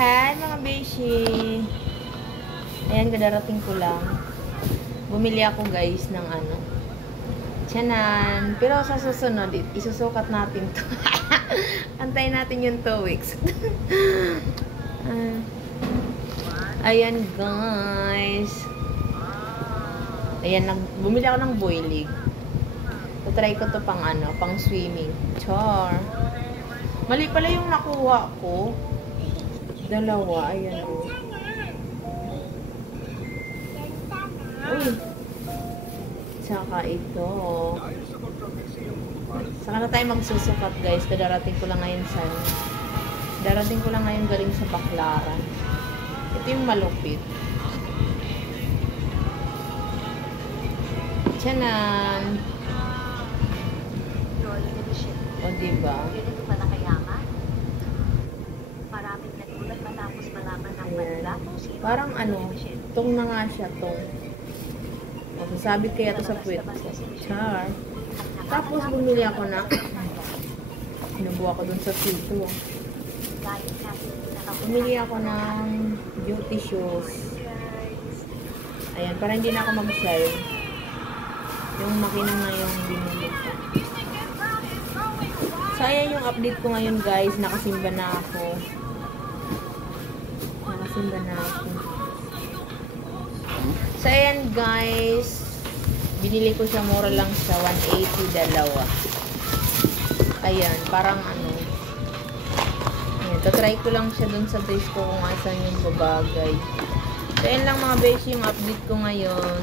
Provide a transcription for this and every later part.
Hi mga beshi! Ayan, kadarating ko lang. Bumili ako guys ng ano. Tiyanan. Pero sa susunod, isusukat natin to. Antayin natin yung 2 weeks. Ayan guys. Ayan, bumili ako ng boilig. Try ko to pang ano, pang swimming. Char. Mali pala yung nakuha ko. Dalawa, ayan o. Uy. Tsaka ito. Saka na tayo magsusukat guys. Darating ko lang ngayon sa Darating ko lang ngayon galing sa Baclaran. Ito yung malupit. Tiyanan. O diba? Ganito pala kayaman. Maraming nagulat matapos malaman ng manlatong sino. Parang ano, tong na nga siya, tong. O, sasabit kaya to sa puwet. Char. Tapos bumili ako na, sinubuha ko dun sa sito. Bumili ako ng beauty shoes. Ayan, para hindi na ako mag-shine. Yung makina na yung binili ko. So, ayan yung update ko ngayon guys. Nakasimba na ako. Nakasimba na ako. So, ayan guys. Binili ko siya, mura lang sa 180 dalawa. Ayan, parang ano. Ayan, tatry ko lang siya dun sa base ko kung asan yung babagay. So, ayan lang mga base yung update ko ngayon.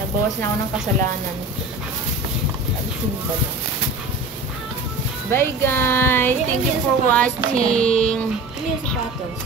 Nagbawas na ako ng kasalanan. Nakasimba na. Bye guys! Thank you for watching! Hindi yung sapatos.